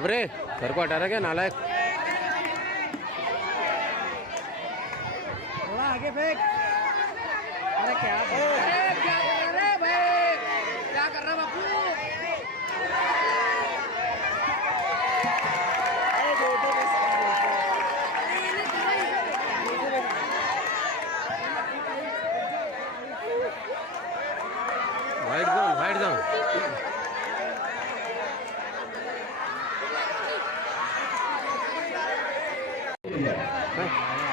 खबरे सर को हटा रहा क्या नालायक। थोड़ा आगे फेंक। अरे क्या कर रहा है भाई, क्या कर रहा बापू। Wide zone wide zone.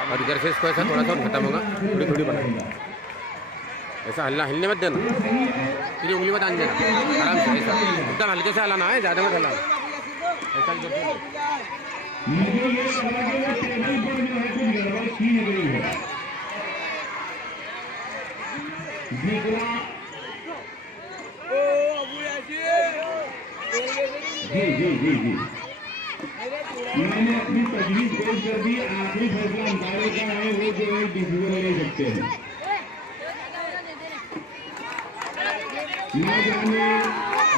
और इधर से इसको ऐसा थोड़ा सा खत्म होगा, थोड़ी थोड़ी बना, ऐसा हल्ला हिलने मत देना, तेरी उंगली मत आने देना, आराम से ऐसा एकदम हल्के से हलाना है, ज़्यादा मत हलाना ऐसा। जी मैंने अपनी तजवीज पेश कर दी। आखिरी फैसला अंपायर का है, वो जो है डिसीजन ले सकते हैं। न जाने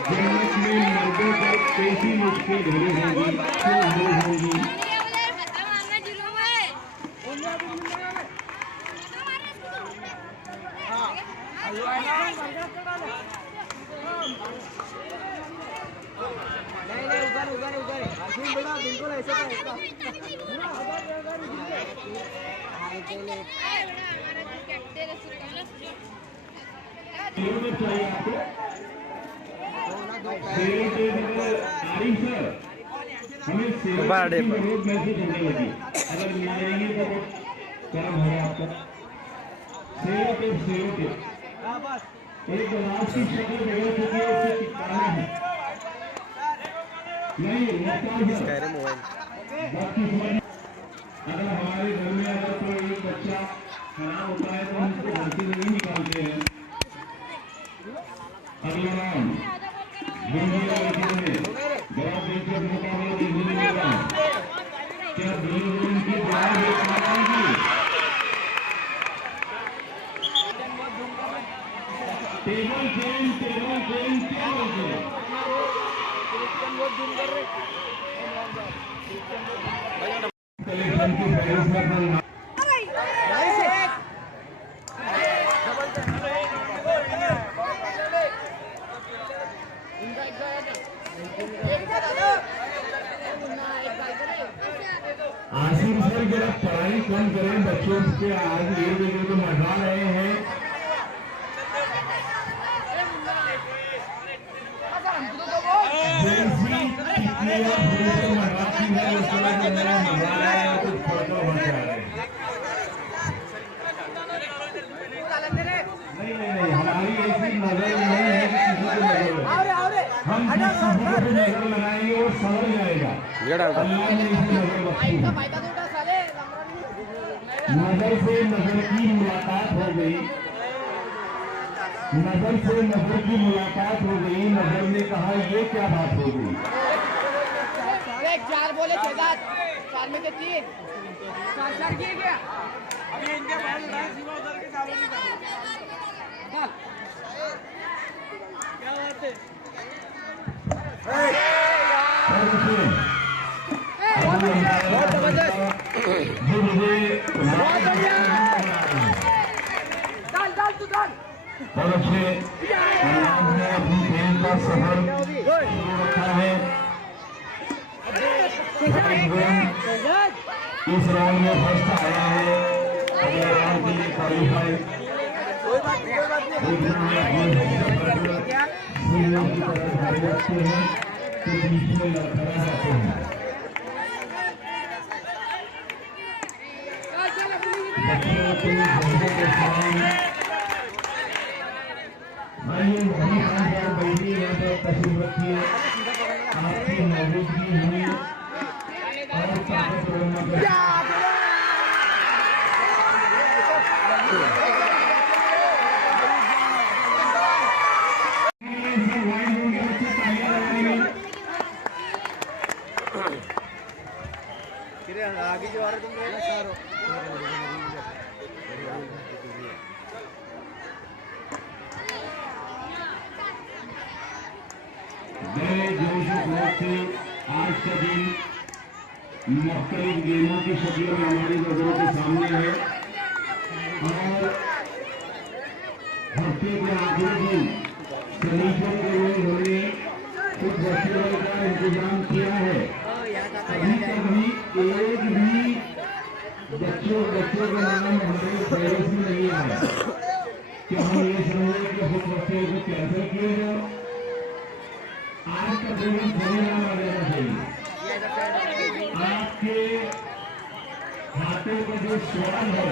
जन्नत में मर्दों पर कैसी मुश्किल घड़ी होगी, क्यों होगी। उधर बेटा बिल्कुल ऐसे का हमें बर्थडे पर रोड मैसेज होने लगी, अगर मिल जाएंगे तो क्या होगा आपका। सेरो के एक गिलास की शक्ल बदल चुकी है, उसे चिपकाना है नहीं मोबाइल। अगर हमारे घर में अगर कोई एक बच्चा खराब होता है तो हम उसको घर से नहीं निकालते हैं। अगला राउंड जवाब देकर मुकाबला देखने मिलेगा। क्या की टेबल गेम आसिम सर जरा पढ़ाई कम करें, बच्चों के आज धीरे धीरे तो मजा रहे हैं। नहीं हमारी ऐसी नजर नहीं है कि किसी को नजर हम नजर लगाएंगे वो समझ जाएगा। नजर से नजर की मुलाकात हो गई, नजर से नजर की मुलाकात हो गई। नजर ने कहा ये क्या बात हो गई। 4 बोले 4 में से 3 4 किए गया। अभी इनके बैल उड़ाए सीमा उधर के सालों की क्या बात है। बहुत जबरदस्त डाल तू डाल। और अच्छे ने अपनी खेल का सफर रखा है। इस राउंड में फर्स्ट आया है, अगले राउंड के लिए क्वालिफाई। कोई बात नहीं की तरफ जारी रखते हैं तो बीच में लड़खड़ा जाते हैं। बैठी यहाँ पर तस्वीर रखी है, आपकी मौजूदगी हुई और ताकत रौनक आगे जो आ रहे तुम नए जोश से आज का दिन मुख्तलिफ गेमों की शक्ल में हमारी नजरों के सामने है और हफ्ते के आखिरी दिन शनिवार को उन्होंने कुछ बच्चों का इंतजाम किया है। अभी तक भी एक भी बच्चों के नाम हमारे पेरेंट्स में नहीं आया कि हम ये समझे कि कुछ बच्चों को कैंसिल किए जाए। आज का प्रोग्राम सही नाम आ जाना चाहिए। आपके खाते पर जो सवाल है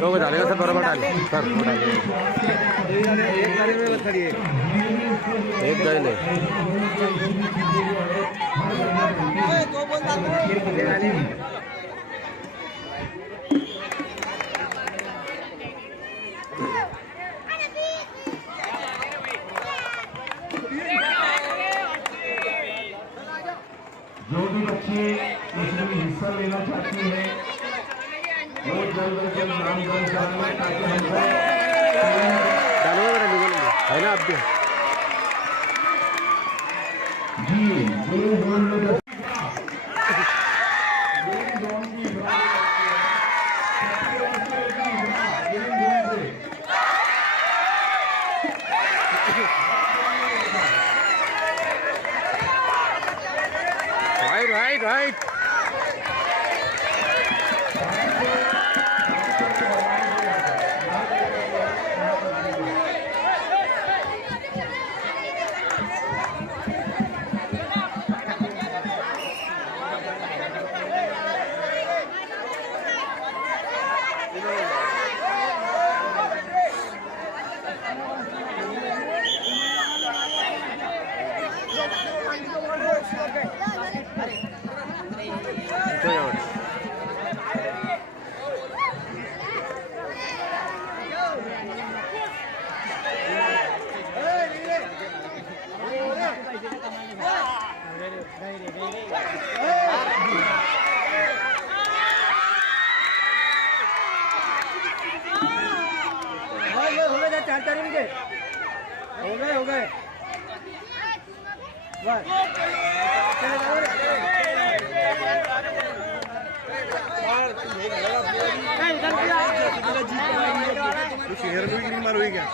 लोग डालेगा सर, बराबर डाले सर, एक गए नहीं। जो भी बच्चे इसमें हिस्सा लेना चाहते हैं वो जल्द से जल्द नामकरण कराएं ताकि हमको है ना अब भी जी राइट। हो गए बस सीनियर में भी ग्रीन मार हुई क्या?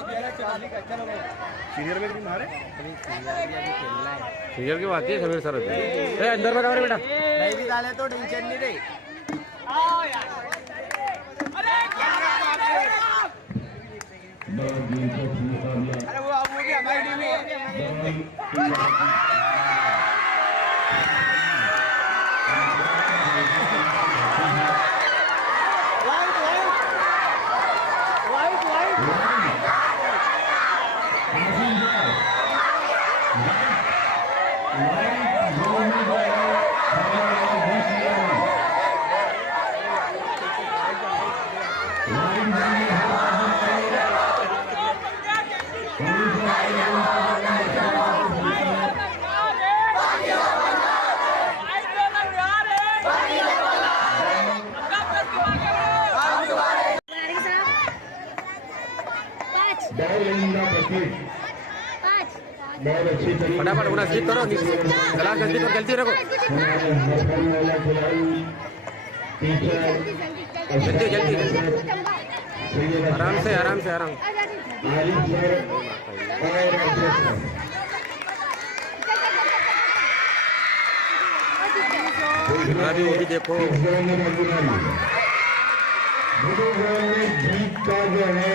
सीनियर में ग्रीन मारे? सीनियर की बात है समीर सर। अंदर में कमरे बेटा नहीं भी डाले तो टेंशन नहीं रही। अरे वो भी हमारी टीम है। बहुत अच्छी तरीके फटाफट अपना स्किप करो, क्लास जल्दी करो, जल्दी रखो, जल्दी जल्दी आराम से आराम से आराम। अभी वो भी देखो जीत का जो है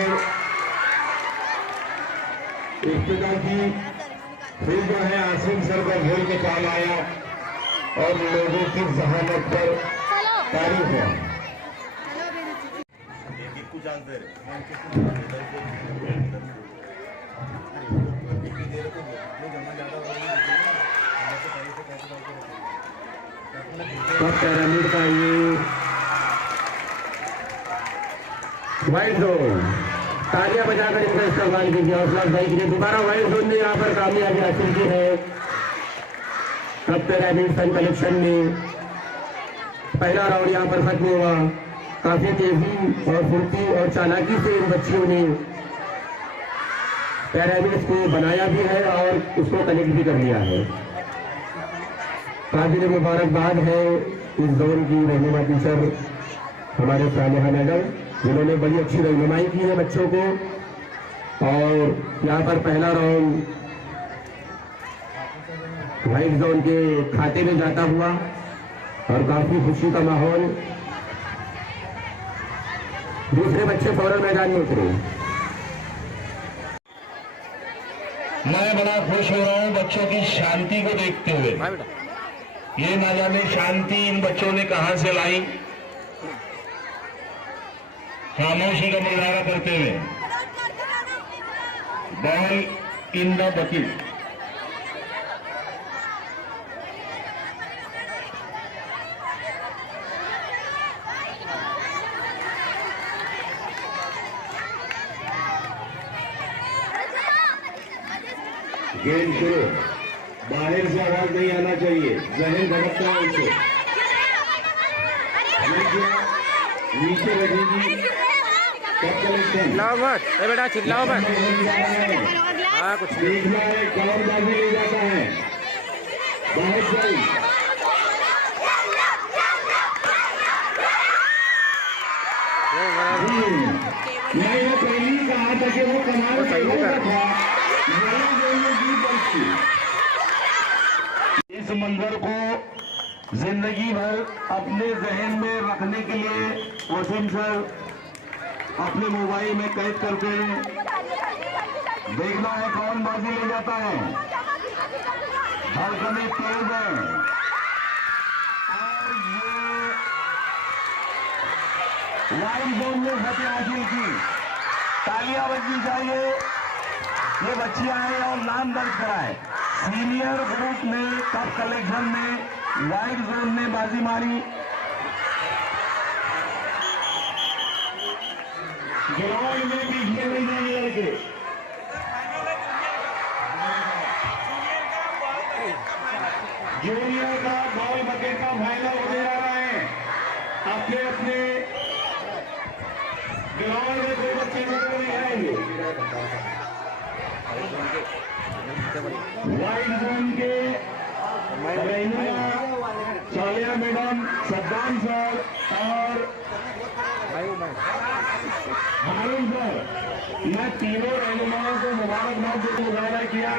इब्तिदा की फिर जो है आसिम सर का गोल के कॉल आया और लोगों की जहानत पर तारीफ है। पिरामिड का ये वाइड जोन, तालियां बजाकर इनका इस्तेमाल कीजिए हौसला अफजाई के लिए। दोबारा वाइड जोन ने यहाँ पर कामयाबी हासिल की है। अब पिरामिड सन कलेक्शन में पहला राउंड यहाँ पर खत्म हुआ। काफी तेजी और फुर्ती और चालाकी से इन बच्चियों ने पैरामिड्स को बनाया भी है और उसको कनेक्ट भी कर लिया है। काफी मुबारकबाद है इस जोन की रहनुमा टीचर हमारे सालिहा मैडम, जिन्होंने बड़ी अच्छी रहनुमाई की है बच्चों को। और यहाँ पर पहला राउंड व्हाइट जोन के खाते में जाता हुआ और काफी खुशी का माहौल। दूसरे बच्चे फौरन मैदान में उतरे। मैं बड़ा खुश हो रहा हूँ बच्चों की शांति को देखते हुए। हाँ बेटा, ये ना जाने शांति इन बच्चों ने कहां से लाई, खामोशी का मुजाहरा करते हुए। Ball in the bucket. Game शुरू। बाहर से आवाज नहीं आना चाहिए, जहन भटकता है उसे। नीचे लगेगी कप कलेक्शन। चिल्लाओ मत ए बेटा, चिल्लाओ मत। हाँ कुछ नहीं। देखना है कौन बाजी ले जाता है। बाहर जाए मैं ये पहली कहा था कि वो कमाल सही होगा। था। इस मंजर को जिंदगी भर अपने जहन में रखने के लिए वसीम सर अपने मोबाइल में कैद करते हैं। देखना है कौन बाजी ले जाता है। धड़कनें तेज है और ये वाइड जोन में फतेह हासिल की। तालियां बजनी चाहिए। ये बच्चियां हैं और नाम दर्ज कराए। सीनियर ग्रुप में कप कलेक्शन में वाइड जोन में बाजी मारी। ग्राउंड में पीछे नहीं जाने लगे। जूनियर का बॉल बकेट का फाइनल होने जा रहा है। अपने अपने ग्राउंड में कोई बच्चे नजर नहीं आएंगे। वाइड जोन के रहनुमा सालिया मैडम, सद्दाम सर और हारून सर, मैं तीनों रहनुमाओं को मुबारकबाद देकर मुजाहरा किया।